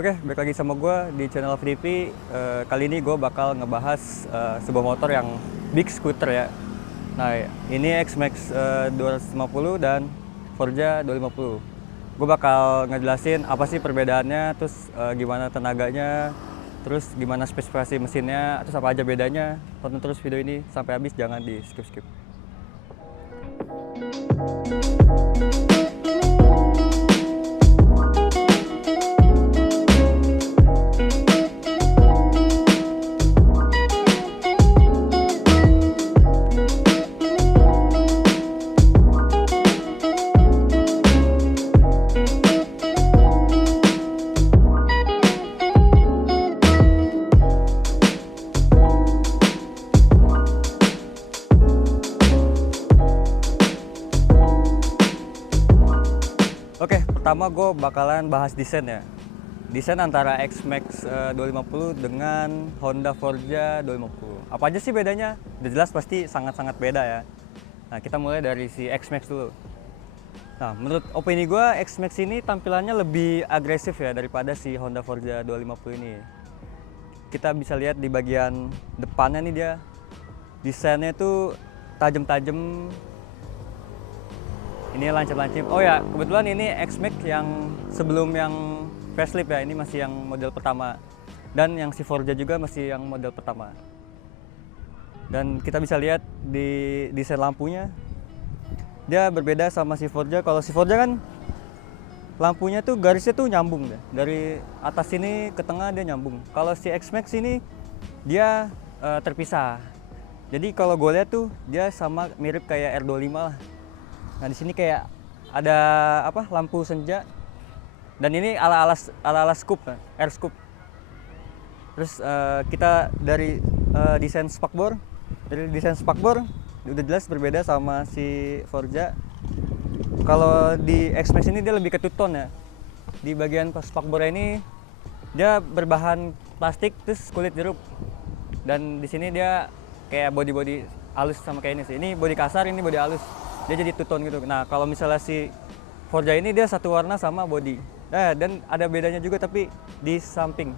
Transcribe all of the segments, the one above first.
Oke, balik lagi sama gue di channel FTV. Kali ini gue bakal ngebahas sebuah motor yang big scooter ya. Nah, ini X-Max 250 dan Forza 250. Gue bakal ngejelasin apa sih perbedaannya, terus gimana tenaganya, terus gimana spesifikasi mesinnya, terus apa aja bedanya. Tonton terus video ini sampai habis, jangan di skip-skip. Oke, pertama gue bakalan bahas desain ya. Desain antara X-Max 250 dengan Honda Forza 250. Apa aja sih bedanya? Udah jelas pasti sangat-sangat beda ya. Nah, kita mulai dari si X-Max dulu. Nah, menurut opini gue, X-Max ini tampilannya lebih agresif ya daripada si Honda Forza 250 ini. Kita bisa lihat di bagian depannya nih dia. Desainnya tuh tajam-tajam. Ini lancip-lancip. Oh ya, kebetulan ini X-Max yang sebelum yang facelift ya, ini masih yang model pertama. Dan yang si Forza juga masih yang model pertama. Dan kita bisa lihat di desain lampunya, dia berbeda sama si Forza. Kalau si Forza kan lampunya tuh garisnya tuh nyambung deh. Dari atas sini ke tengah dia nyambung. Kalau si X-Max ini dia terpisah. Jadi kalau gue lihat tuh dia sama mirip kayak R25 lah. Nah, di sini kayak ada apa? Lampu senja. Dan ini ala-ala scoop, air scoop. Terus kita dari desain spakbor. Dari desain spakbor udah jelas berbeda sama si Forza. Kalau di X-Max ini dia lebih ke two-tone ya. Di bagian spakbor ini dia berbahan plastik terus kulit jeruk. Dan di sini dia kayak body halus sama kayak ini sih. Ini body kasar, ini body halus. Dia jadi two-tone gitu. Nah, kalau misalnya si Forza ini dia satu warna sama body. Dan ada bedanya juga tapi di samping.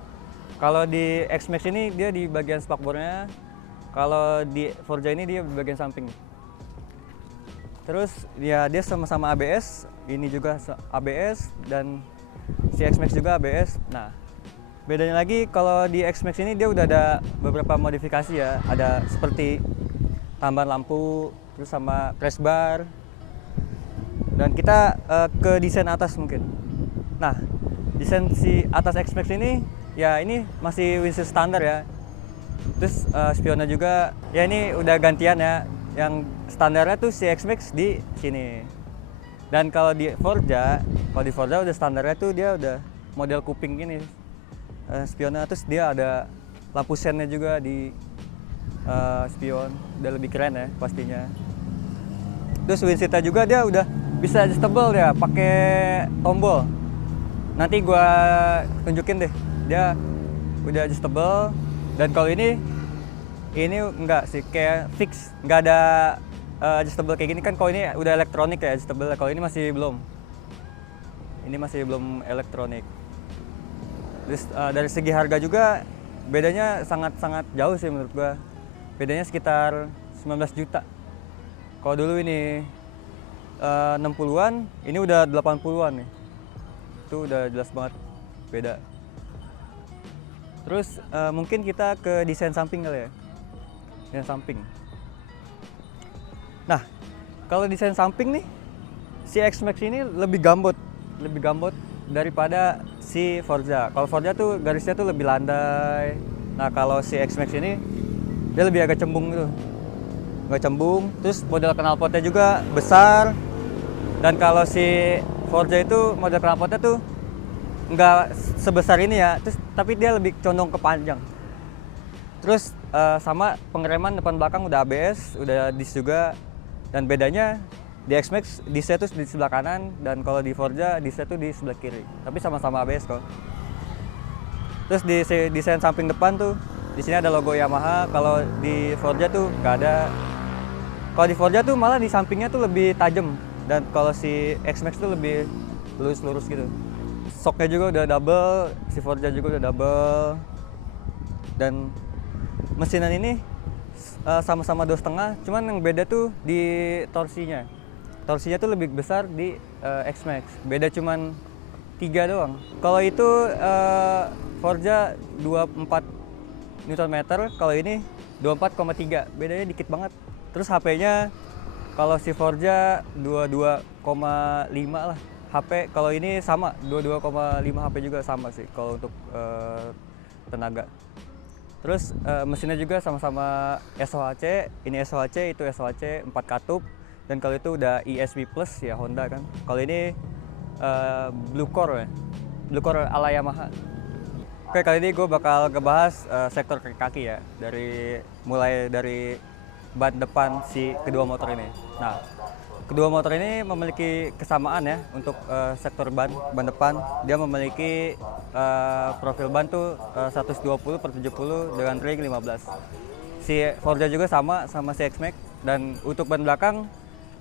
Kalau di X-Max ini dia di bagian spakbornya. Kalau di Forza ini dia di bagian samping. Terus ya dia sama-sama ABS. Ini juga ABS dan si X-Max juga ABS. Nah, bedanya lagi kalau di X-Max ini dia udah ada beberapa modifikasi ya. Ada seperti tambahan lampu, terus sama crash bar. Dan kita ke desain atas mungkin. Nah, desain si atas X-Max ini ya ini masih windshield standar ya. Terus spionnya juga ya ini udah gantian ya. Yang standarnya tuh si X-Max di sini. Dan kalau di Forza udah standarnya tuh dia udah model kuping gini. Spionnya terus dia ada lampu sennya juga di spion, udah lebih keren ya pastinya. Terus windshieldnya juga dia udah bisa adjustable ya, pakai tombol. Nanti gua tunjukin deh, dia udah adjustable. Dan kalau ini enggak sih, kayak fix, nggak ada adjustable kayak gini kan. Kalau ini udah elektronik ya adjustable, kalau ini masih belum. Ini masih belum elektronik. Terus dari segi harga juga bedanya sangat-sangat jauh sih menurut gua. Bedanya sekitar 19 juta. Kalau dulu ini 60-an, ini udah 80-an nih. Itu udah jelas banget beda. Terus mungkin kita ke desain samping kali ya. Desain samping. Nah, kalau desain samping nih, si X-Max ini lebih gambot daripada si Forza. Kalau Forza tuh garisnya tuh lebih landai. Nah, kalau si X-Max ini dia lebih agak cembung gitu. Agak cembung. Terus model knalpotnya juga besar. Dan kalau si Forza itu model knalpotnya tuh nggak sebesar ini ya. Terus tapi dia lebih condong ke panjang. Terus sama pengereman depan belakang udah ABS, udah disc juga. Dan bedanya di X-Max disc-nya tuh di sebelah kanan, dan kalau di Forza disc-nya tuh di sebelah kiri. Tapi sama-sama ABS kok. Terus di desain samping depan tuh di sini ada logo Yamaha. Kalau di Forza tuh nggak ada. Kalau di Forza tuh malah di sampingnya tuh lebih tajam, dan kalau si X-Max tuh lebih lurus-lurus gitu. shocknya juga udah double, si Forza juga udah double. Dan mesinan ini sama-sama 2,5, cuman yang beda tuh di torsinya. Torsinya tuh lebih besar di X-Max, beda cuman 3 doang. Kalau itu Forza 24 Nm, kalau ini 24,3, bedanya dikit banget. Terus HP-nya kalau si Forza 22,5 lah HP, kalau ini sama 22,5 HP juga sama sih kalau untuk tenaga. Terus mesinnya juga sama-sama SOHC, ini SOHC, itu SOHC 4 katup, dan kalau itu udah ESP Plus ya Honda kan. Kalau ini Blue Core ya, Blue Core ala Yamaha. Oke, kali ini gue bakal ngebahas sektor kaki ya, mulai dari ban depan si kedua motor ini. Nah, kedua motor ini memiliki kesamaan ya untuk sektor ban depan. Dia memiliki profil ban tuh 120/70 dengan ring 15. Si Forza juga sama si X-Max, dan untuk ban belakang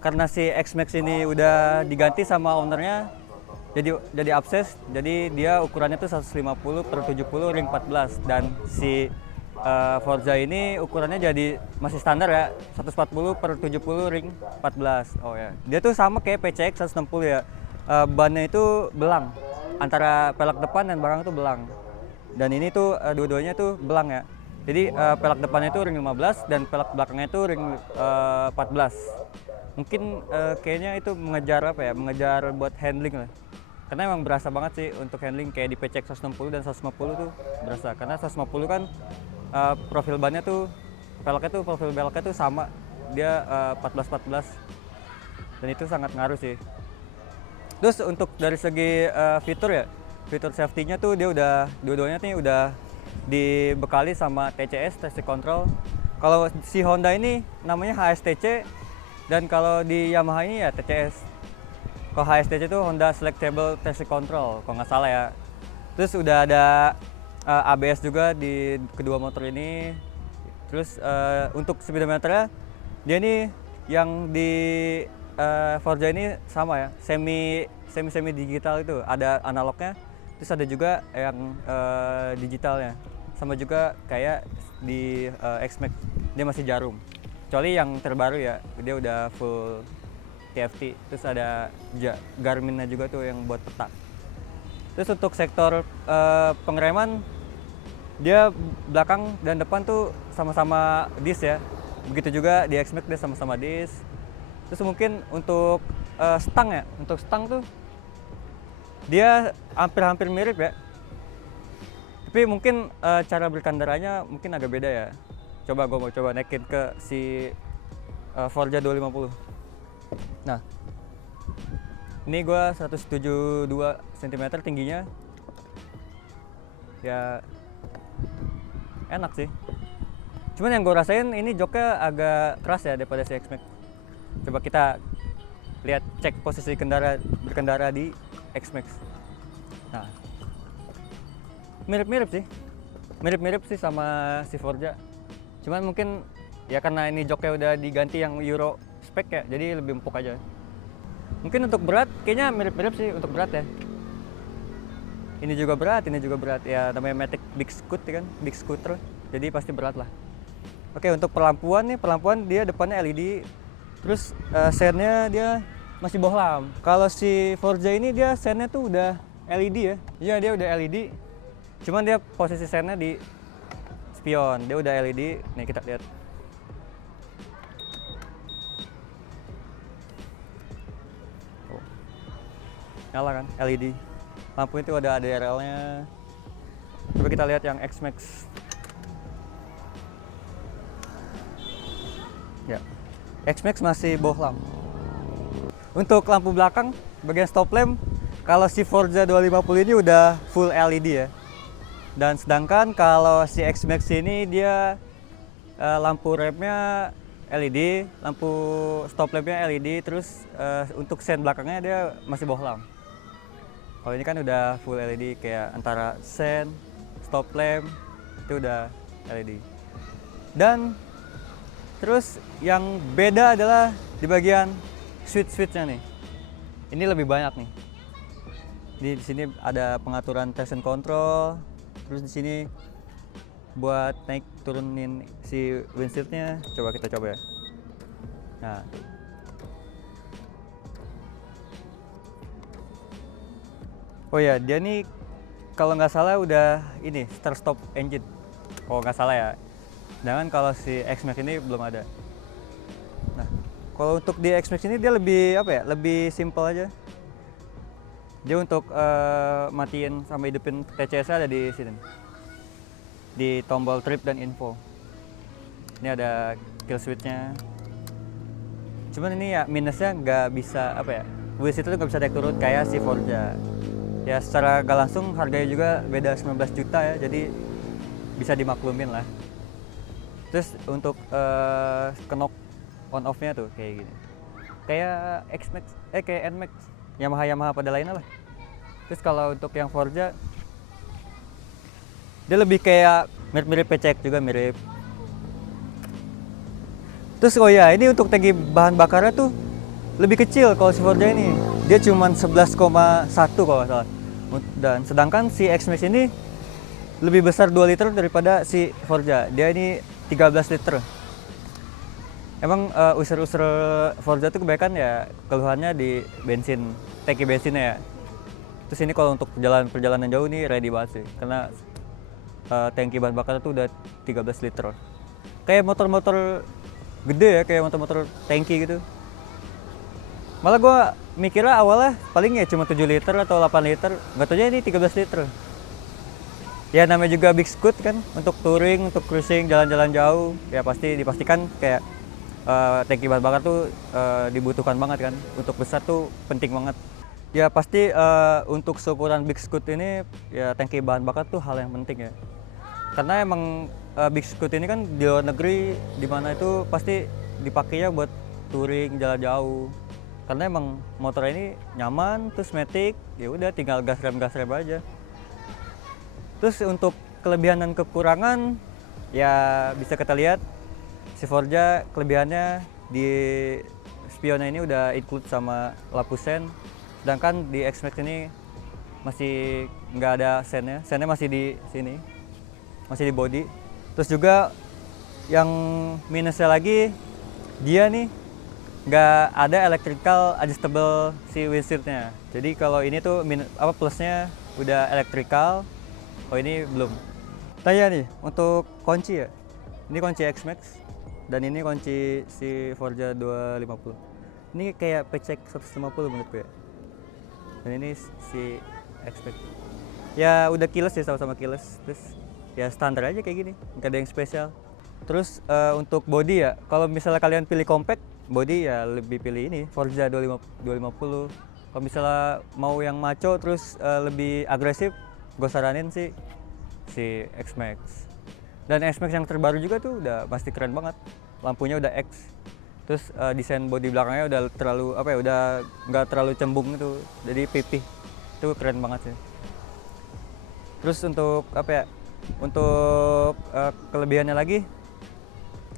karena si X-Max ini udah diganti sama ownernya jadi upsize, jadi dia ukurannya tuh 150/70 ring 14, dan si Forza ini ukurannya jadi masih standar ya, 140/70 ring 14. Oh ya, dia tuh sama kayak PCX 160 ya. Bannya itu belang, antara pelek depan dan belakang tuh belang. Dan ini tuh dua-duanya tuh belang ya. Jadi pelek depannya itu ring 15 dan pelek belakangnya itu ring 14. Mungkin kayaknya itu mengejar apa ya? Mengejar buat handling lah. Karena emang berasa banget sih untuk handling, kayak di PCX 160 dan 150 tuh berasa. Karena 150 kan profil bannya tuh, profil belaknya tuh sama, dia 14/14, dan itu sangat ngaruh sih. Terus untuk dari segi fitur ya, fitur safety-nya tuh dia udah, dua-duanya nih udah dibekali sama TCS, Traction Control. Kalau si Honda ini namanya HSTC, dan kalau di Yamaha ini ya TCS. Kalau HSTC itu Honda Selectable Traction Control kalau nggak salah ya. Terus udah ada ABS juga di kedua motor ini. Terus untuk speedometernya dia ini yang di Forza ini sama ya, semi digital, itu ada analognya, terus ada juga yang digitalnya. Sama juga kayak di X-Max, dia masih jarum. Kecuali yang terbaru ya, dia udah full TFT. Terus ada Garmin-nya juga tuh yang buat peta. Terus untuk sektor pengereman, dia belakang dan depan tuh sama-sama disc ya. Begitu juga di X-Max dia sama-sama disc. Terus mungkin untuk stang ya, untuk stang tuh dia hampir mirip ya. Tapi mungkin cara berkendaranya mungkin agak beda ya. Gue mau coba naikin ke si Forza 250. Nah, ini gue 172 cm tingginya. Ya enak sih. Cuman yang gue rasain ini joknya agak keras ya daripada si X-Max. Coba kita lihat, cek posisi berkendara di X-Max. Nah, mirip sih sama si Forza. Cuman mungkin ya karena ini joknya udah diganti yang Euro spek ya, jadi lebih empuk aja. Mungkin untuk berat kayaknya mirip sih untuk berat ya. Ini juga berat ya, namanya Matic Big Scooter, jadi pasti berat lah. Oke, untuk pelampuan dia depannya LED, terus sennya dia masih bohlam. Kalau si Forza ini dia sennya tuh udah LED ya. Iya, dia udah LED. Cuman dia posisi sennya di spion, dia udah LED. Nih kita lihat. Oh. Nyala kan LED. Lampu itu ada ADRL-nya. Coba kita lihat yang X-Max. Ya, X-Max masih bohlam. Untuk lampu belakang, bagian stop lamp, kalau si Forza 250 ini udah full LED ya. Dan sedangkan kalau si X-Max ini dia lampu remnya LED, lampu stop lampnya LED, terus untuk sen belakangnya dia masih bohlam. Kalau ini kan udah full LED, kayak antara sen, stop lamp itu udah LED. Dan terus yang beda adalah di bagian switch-switchnya nih. Ini lebih banyak nih. Di sini ada pengaturan traction control, terus di sini buat naik turunin si windshieldnya. Coba kita coba ya. Nah, oh ya, dia nih kalau nggak salah udah ini start stop engine, kalau nggak salah ya. Sedangkan kalau si X-Max ini belum ada. Nah, kalau untuk di X-Max ini dia lebih apa ya? Lebih simple aja. Dia untuk matiin sama hidupin TCS ada di sini, di tombol trip dan info. Ini ada kill switch-nya. Cuman ini ya minusnya nggak bisa apa ya, wheels itu nggak bisa naik turun kayak si Forza. Ya secara gak langsung harganya juga beda 19 juta ya, jadi bisa dimaklumin lah. Terus untuk knock on off-nya tuh kayak gini, kayak X-Max, kayak N-Max, Yamaha pada lainnya lah. Terus kalau untuk yang Forza, dia lebih kayak mirip-mirip PCX juga mirip. Terus oh ya, ini untuk tangki bahan bakarnya tuh lebih kecil kalau si Forza ini. Dia cuma 11,1 kalau nggak salah. Dan sedangkan si X-Max ini lebih besar 2 liter daripada si Forza. Dia ini 13 liter. Emang user-user Forza tuh kebanyakan ya keluhannya di bensin, tangki bensinnya ya. Terus ini kalau untuk perjalanan jauh nih ready banget sih, karena tangki bahan bakar tuh udah 13 liter. Kayak motor-motor gede ya, kayak motor-motor tangki gitu. Malah gue mikirnya awalnya paling ya cuma 7 liter atau 8 liter, nggak taunya ini 13 liter. Ya namanya juga big scoot kan, untuk touring, untuk cruising, jalan-jalan jauh, ya pasti dipastikan kayak tangki bahan bakar tuh dibutuhkan banget kan. Untuk besar tuh penting banget. Ya pasti untuk seukuran big scoot ini ya tangki bahan bakar tuh hal yang penting ya. Karena emang big scoot ini kan di luar negeri di mana itu pasti dipakainya buat touring jalan jauh. Karena emang motor ini nyaman, terus matic, ya udah tinggal gas rem aja. Terus untuk kelebihan dan kekurangan ya bisa kita lihat si Forza kelebihannya di spionnya ini udah include sama lampu sen, sedangkan di X-Max ini masih nggak ada sennya masih di sini, masih di body. Terus juga yang minusnya lagi dia nih nggak ada electrical adjustable si windshieldnya. Jadi kalau ini tuh plusnya udah electrical, oh ini belum. Tanya nih untuk kunci ya, ini kunci X-Max dan ini kunci si Forza 250. Ini kayak PCX 150 menurut gue. Dan ini si X-Max. Ya udah keyless ya, sama-sama keyless. Terus ya standar aja kayak gini, nggak ada yang spesial. Terus untuk body ya, kalau misalnya kalian pilih compact body ya lebih pilih ini Forza 250. Kalau misalnya mau yang maco terus lebih agresif, gue saranin sih si X-Max. Dan X-Max yang terbaru juga tuh udah pasti keren banget. Lampunya udah X. Terus desain bodi belakangnya udah terlalu apa ya, udah nggak terlalu cembung gitu. Jadi pipih. Itu keren banget sih. Terus untuk apa ya? Untuk kelebihannya lagi,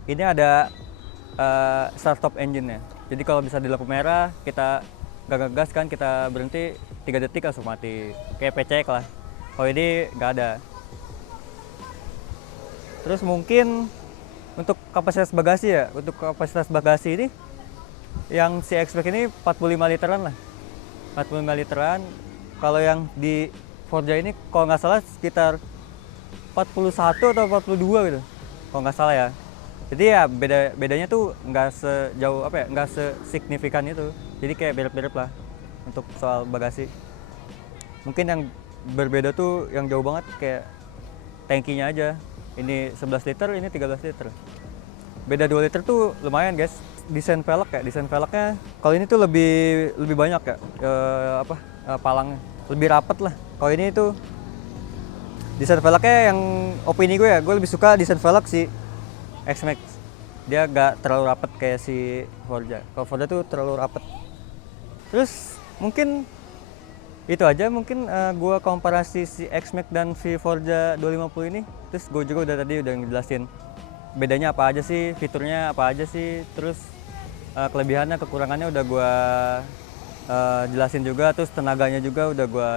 ini ada start stop engine-nya. Jadi kalau bisa di lampu merah kita gak gas kan, kita berhenti 3 detik langsung mati. Kayak PCX lah. Kalau ini nggak ada. Terus mungkin untuk kapasitas bagasi ya, untuk kapasitas bagasi ini yang si X-Max ini 45 literan lah. 45 literan. Kalau yang di Forza ini kalau nggak salah sekitar 41 atau 42 gitu. Kalau nggak salah ya. Jadi ya bedanya tuh nggak sejauh apa ya, nggak sesignifikan itu. Jadi kayak beda-beda lah untuk soal bagasi. Mungkin yang berbeda tuh yang jauh banget kayak tangkinya aja. Ini 11 liter, ini 13 liter. Beda 2 liter tuh lumayan guys. Desain velg ya, desain velgnya kalau ini tuh lebih banyak ya palangnya. Lebih rapat lah. Kalau ini tuh desain velgnya yang opini gue ya, gue lebih suka desain velg si X-Max. Dia gak terlalu rapat kayak si Forza. Kalau Forza tuh terlalu rapat. Terus mungkin itu aja mungkin gue komparasi si X-Max dan si Forza 250 ini. Terus gue juga udah ngejelasin bedanya apa aja sih, fiturnya apa aja sih, terus kelebihannya, kekurangannya udah gue jelasin juga, terus tenaganya juga udah gua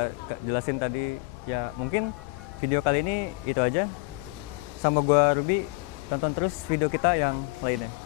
jelasin tadi. Ya mungkin video kali ini itu aja. Sama gua Ruby, tonton terus video kita yang lainnya.